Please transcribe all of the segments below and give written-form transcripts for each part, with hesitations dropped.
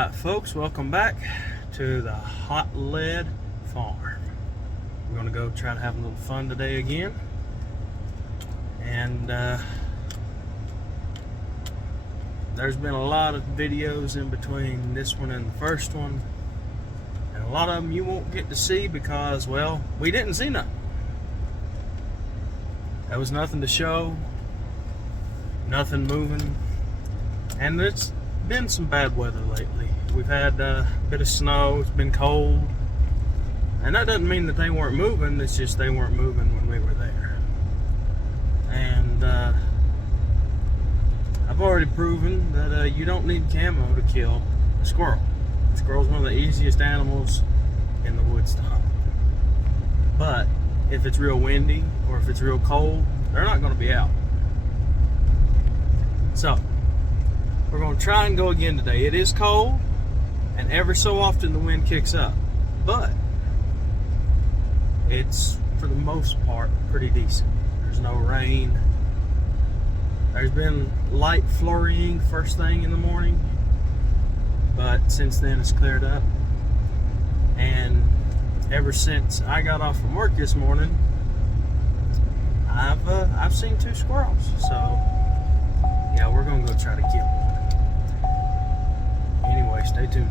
Alright folks, welcome back to the Hot Lead Farm. We're going to go try to have a little fun today again. And there's been a lot of videos in between this one and the first one. And a lot of them you won't get to see because, well, we didn't see nothing. There was nothing to show, nothing moving. And it's been some bad weather lately. We've had a bit of snow, it's been cold, and that doesn't mean that they weren't moving, it's just they weren't moving when we were there. And I've already proven that you don't need camo to kill a squirrel. The squirrel's one of the easiest animals in the woods to hunt. But if it's real windy or if it's real cold, they're not going to be out. So we're going to try and go again today. It is cold, and every so often the wind kicks up, but it's, for the most part, pretty decent. There's no rain. There's been light flurrying first thing in the morning, but since then it's cleared up. And ever since I got off from work this morning, I've seen 2 squirrels. So yeah, we're gonna go try to kill one. Anyway, stay tuned.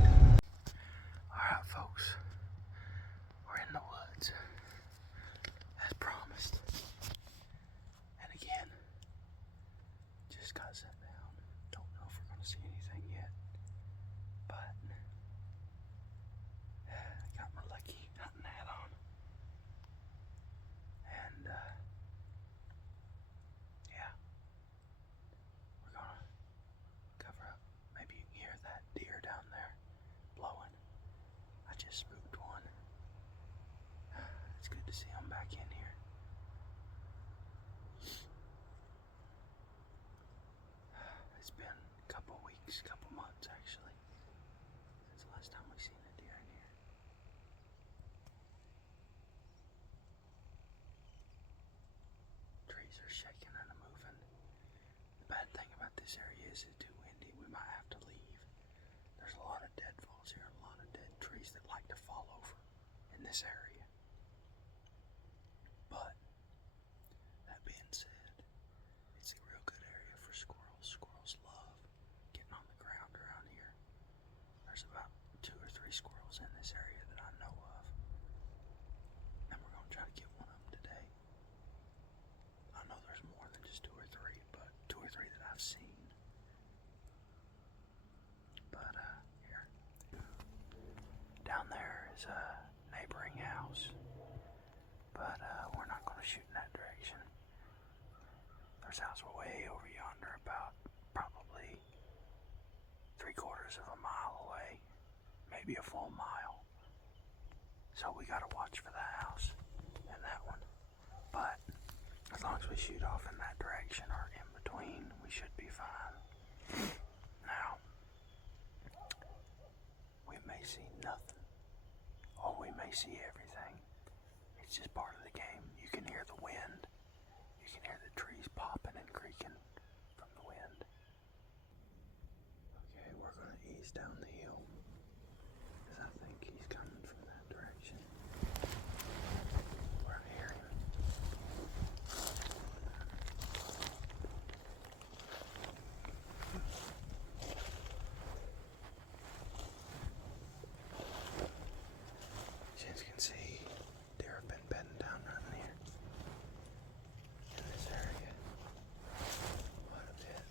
Alright folks, we're in the woods as promised. And again, just got set down. Don't know if we're gonna see anything yet, but I got my lucky hunting hat on. And yeah, we're gonna cover up. Maybe you can hear that deer down there blowing. I just spooked one. It's good to see him back in here. It's been a couple weeks, couple months actually, since the last time we seen a deer in here. Trees are shaking and moving. The bad thing about this area is it's too windy. We might have to leave. There's a lot of deadfalls here, a lot of dead trees that like to fall over in this area. But that being said, it's a real good area for squirrels. Squirrels love getting on the ground around here. There's about 2 or 3 squirrels in this area that I know of, and we're going to try to get one of them today. I know there's more than just 2 or 3, but 2 or 3 that I've seen. But here, down there is a neighboring house, but we're not going to shoot in that direction. There's a house way over yonder, about probably 3/4 of a mile away, maybe a full mile. So we got to watch for that house and that one. But as long as we shoot off in that direction or in between, we should be fine. Now, we may see nothing, or we may see everything. It's just part of the game. You can hear the wind. You can hear the trees popping and creaking from the wind. Okay, we're going to ease down the hill, because I think he's coming from that direction. Where I hear him. As you can see, deer have been bedding down right here in this area quite a bit.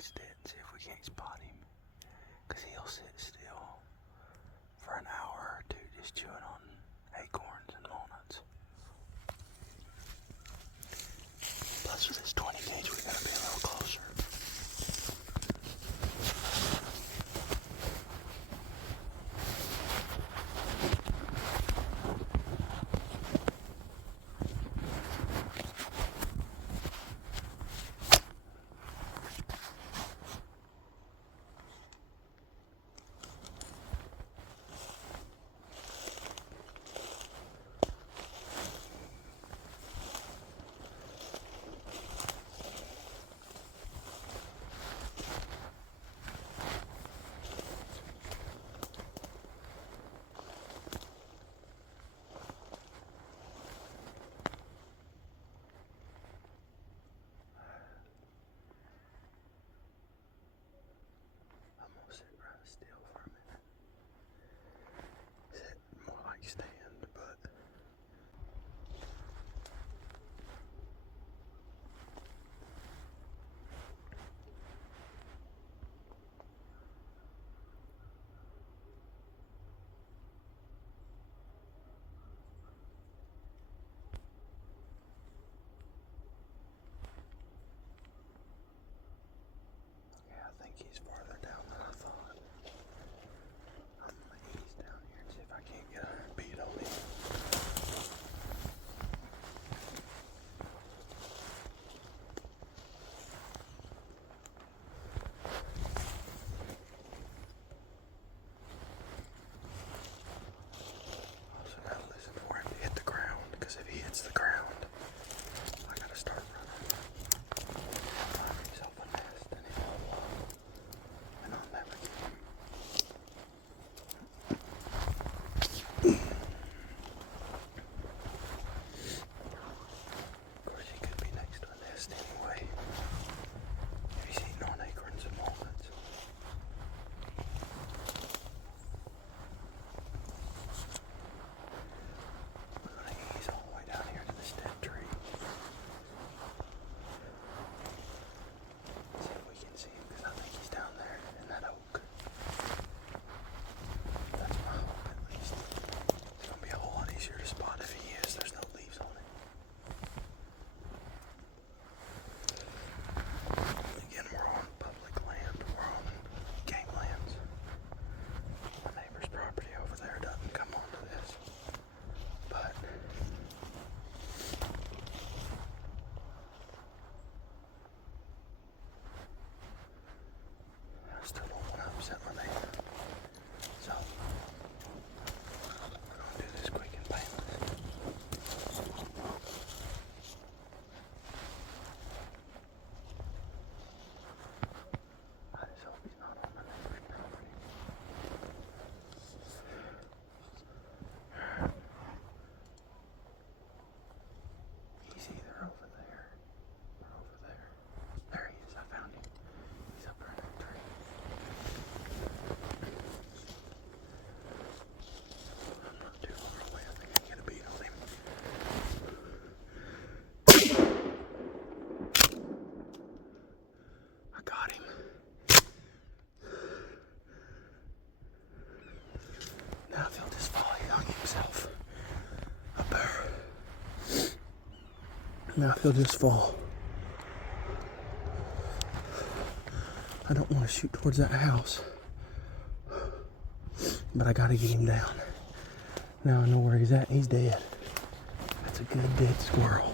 instead and see if we can't spot him. Because he'll sit still for an hour or two just chewing on acorns and walnuts. Plus with this 20 gauge, we gotta be a little closer. Sit right still for a minute. Sit more like stand, but yeah, I think he's farther down than I thought. I'm gonna ease down here and see if I can't get a beat on him. Also gotta listen for him to hit the ground, because if he hits the ground, I gotta start running. Find himself a nest and I'll never get him. Of course, he could be next to a nest anyway. If he's eating on acorns and walnuts. We're gonna ease all the way down here to this dead tree. See if we can see him, because I think he's down there in that oak. That's my hope, at least. It's gonna be a whole lot easier to spot if he is. There's no leaves on it. Again, we're on public land. We're on game lands. My neighbor's property over there doesn't come onto this. But I still don't want to upset my neighbor. So we're gonna do this quick and painless. I just hope he's not on my neighbor's property. He's either over there or over there. There he is, I found him. He's up there in that tree. I'm not too far away, I think I can get a beat on him. I got him. Now if he'll just fall, he hung himself up there. Now if he'll just fall. I don't want to shoot towards that house, but I gotta get him down. Now I know where he's at. He's dead. That's a good dead squirrel.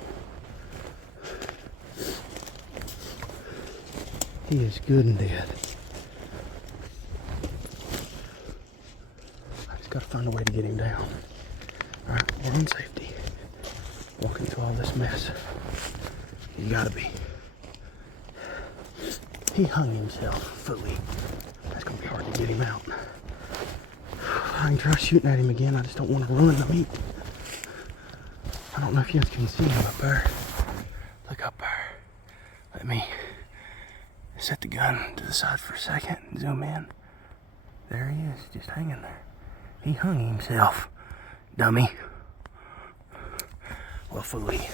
He is good and dead. I just gotta find a way to get him down. Alright, we're on safety. Walking through all this mess. You gotta be. He hung himself fully. That's gonna be hard to get him out. I can try shooting at him again. I just don't want to ruin the meat. I don't know if you guys can see him up there. Look up there. Let me set the gun to the side for a second and zoom in. There he is, just hanging there. He hung himself, dummy. Well, fully.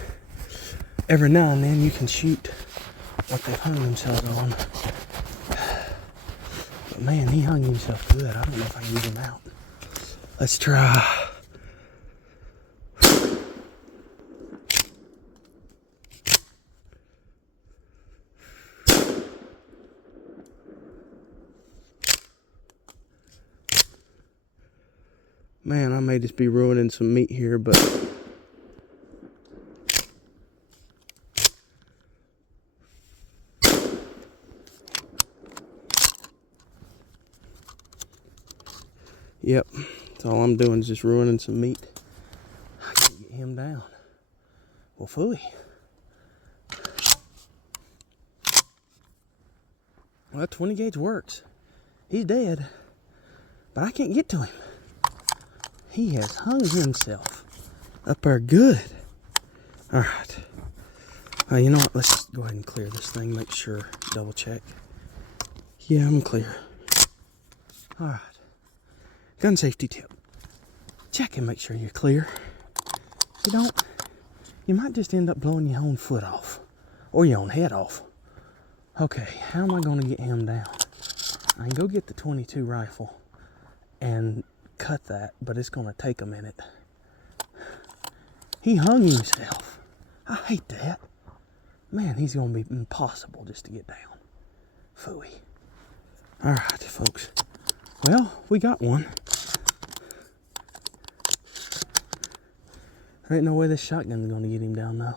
Every now and then you can shoot what they've hung themselves on Man, he hung himself good. I don't know if I can get him out. Let's try. Man, I may just be ruining some meat here, but yep, that's all I'm doing is just ruining some meat. I can't get him down. Well, phooey. Well, 20 gauge works. He's dead, but I can't get to him. He has hung himself up there good. All right. You know what? Let's just go ahead and clear this thing. Make sure, double check. Yeah, I'm clear. All right. Gun safety tip. Check and make sure you're clear. If you don't, you might just end up blowing your own foot off or your own head off. Okay, how am I going to get him down? I can go get the .22 rifle and cut that, but it's going to take a minute. He hung himself. I hate that. Man, he's going to be impossible just to get down. Phooey. All right, folks. Well, we got one. There ain't no way this shotgun's going to get him down, though.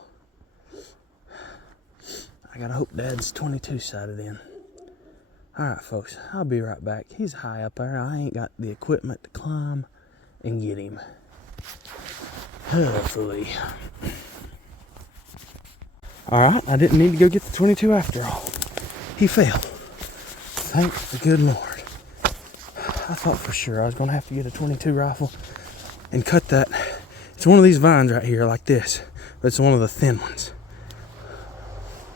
I gotta hope Dad's .22 sighted in. Alright, folks, I'll be right back. He's high up there. I ain't got the equipment to climb and get him. Hopefully. Alright, I didn't need to go get the .22 after all. He fell. Thank the good Lord. I thought for sure I was going to have to get a .22 rifle and cut that. It's one of these vines right here like this, but it's one of the thin ones.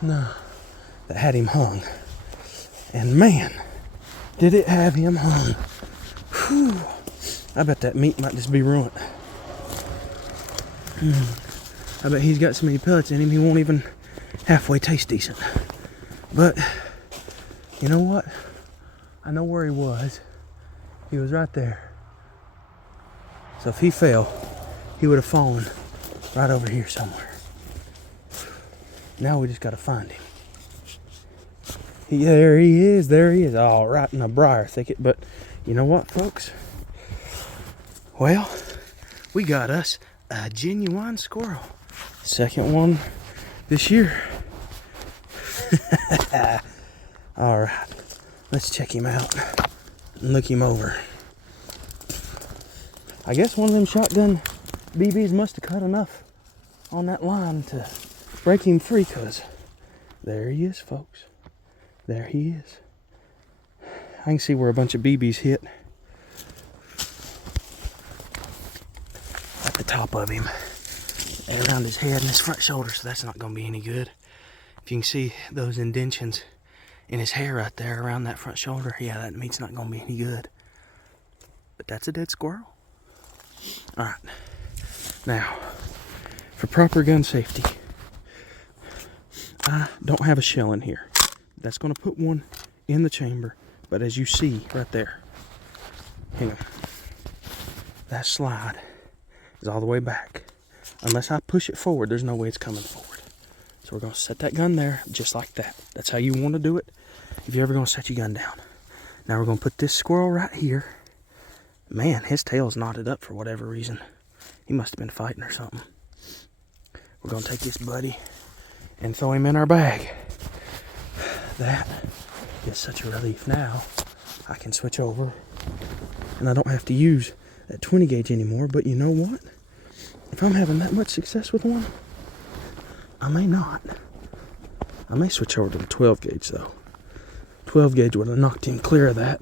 No, that had him hung. And man, did it have him hung. Whew. I bet that meat might just be ruined. I bet he's got so many pellets in him he won't even halfway taste decent. But, you know what? I know where he was. He was right there. So if he fell, he would have fallen right over here somewhere. Now we just got to find him. There he is. All right in a briar thicket. But you know what, folks? Well, we got us a genuine squirrel. Second one this year. All right, let's check him out and look him over. I guess one of them shotgun BBs must have cut enough on that line to break him free, because there he is, folks. There he is. I can see where a bunch of BBs hit at the top of him and around his head and his front shoulder, so that's not going to be any good. If you can see those indentions in his hair right there around that front shoulder, yeah, that meat's not going to be any good. But that's a dead squirrel. All right. Now, for proper gun safety, I don't have a shell in here. That's going to put one in the chamber. But as you see right there, hang on, that slide is all the way back. Unless I push it forward, there's no way it's coming forward. So we're going to set that gun there just like that. That's how you want to do it if you're ever going to set your gun down. Now we're going to put this squirrel right here. Man, his tail's knotted up for whatever reason. He must have been fighting or something. We're going to take this buddy and throw him in our bag. That is such a relief. Now I can switch over and I don't have to use that 20 gauge anymore. But you know what? If I'm having that much success with one, I may not. I may switch over to the 12 gauge though. 12 gauge would have knocked him clear of that,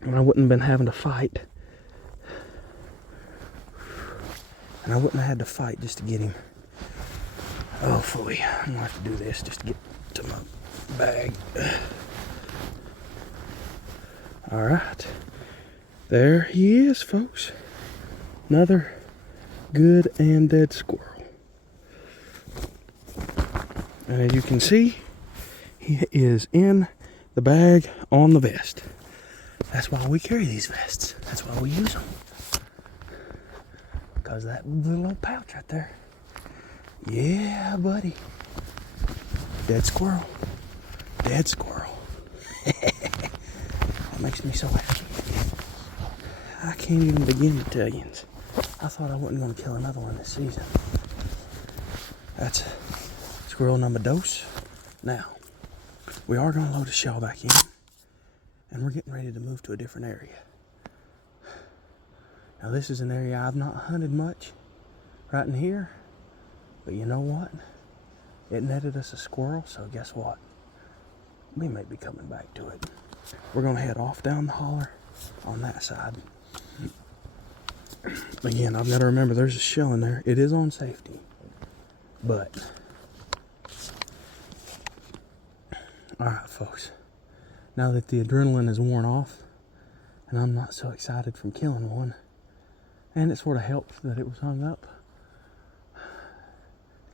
and I wouldn't have been having to fight. And I wouldn't have had to fight just to get him. Oh, fully. I'm going to have to do this just to get to my bag. Alright. There he is, folks. Another good and dead squirrel. And as you can see, he is in the bag on the vest. That's why we carry these vests. That's why we use them. Because that little old pouch right there. Yeah, buddy. Dead squirrel. Dead squirrel. That makes me so happy. I can't even begin to tell you. I thought I wasn't going to kill another one this season. That's squirrel number dos. Now, we are going to load a shell back in. And we're getting ready to move to a different area. Now this is an area I've not hunted much right in here. But you know what? It netted us a squirrel, so guess what? We may be coming back to it. We're going to head off down the holler on that side. Again, I've got to remember there's a shell in there. It is on safety. But, alright folks. Now that the adrenaline is worn off, and I'm not so excited from killing one, and it sort of helped that it was hung up,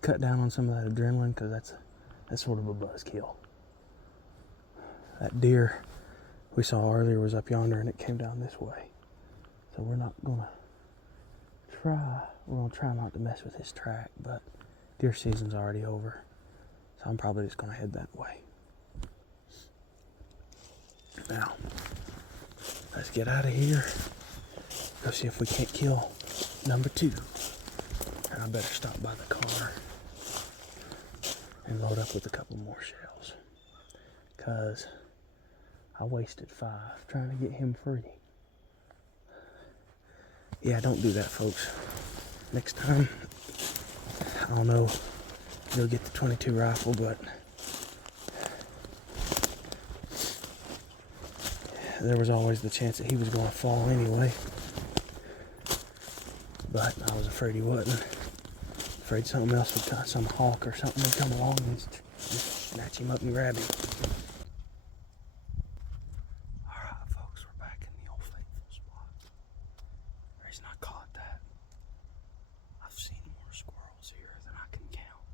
cut down on some of that adrenaline, because that's sort of a buzzkill. That deer we saw earlier was up yonder, and it came down this way. So we're going to try not to mess with his track, but deer season's already over, so I'm probably just going to head that way. Now, let's get out of here. Go see if we can't kill number 2. And I better stop by the car and load up with a couple more shells. Because I wasted 5 trying to get him free. Yeah, don't do that, folks. Next time, I don't know, you'll get the 22 rifle, but there was always the chance that he was going to fall anyway. But I was afraid he wasn't. Afraid something else would come, some hawk or something would come along and just snatch him up and grab him. Alright folks, we're back in the old faithful spot. The reason I caught that, I've seen more squirrels here than I can count.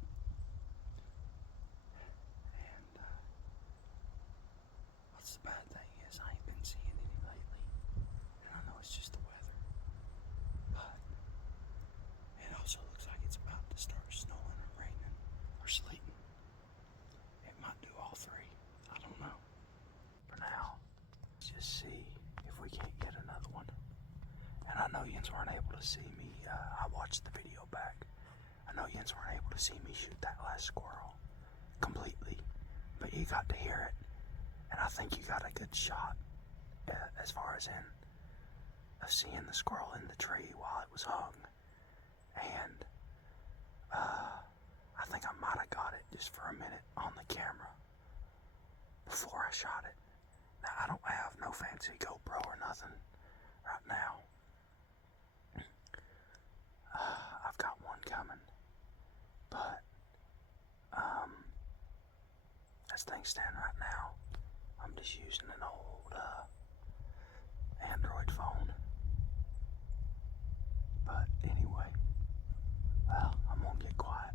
And what's the bad thing is I ain't been seeing any lately. And I know it's just the weather. But it also looks like it's about to start snowing or raining or sleeting. It might do all 3. I don't know. For now, let's just see if we can't get another one. And I know yins weren't able to see me. I watched the video back. I know yins weren't able to see me shoot that last squirrel completely. But you got to hear it. And I think you got a good shot as far as in of seeing the squirrel in the tree while it was hung. And I think I might have got it just for a minute on the camera before I shot it. Now I don't have no fancy GoPro or nothing right now. I've got one coming, but as things stand right now, I'm just using an old Android phone. But anyway, well, I'm gonna get quiet,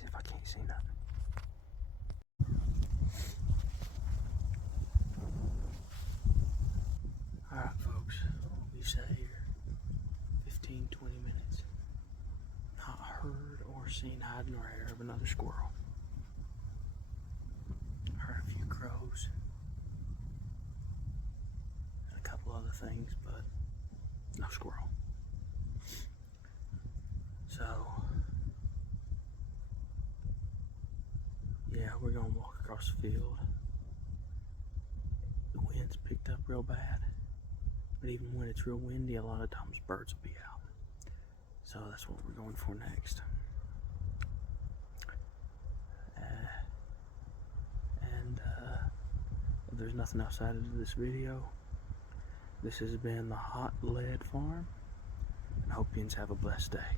see if I can't see nothing. Alright folks, we sat here 15-20 minutes, not heard or seen hide nor hair of another squirrel. Heard a few crows and a couple other things, but no squirrel. So yeah, we're gonna walk across the field. The wind's picked up real bad, but even when it's real windy, a lot of times birds will be out. So that's what we're going for next. If there's nothing else added to this video, this has been the Hot Lead Farm, and I hope you have a blessed day.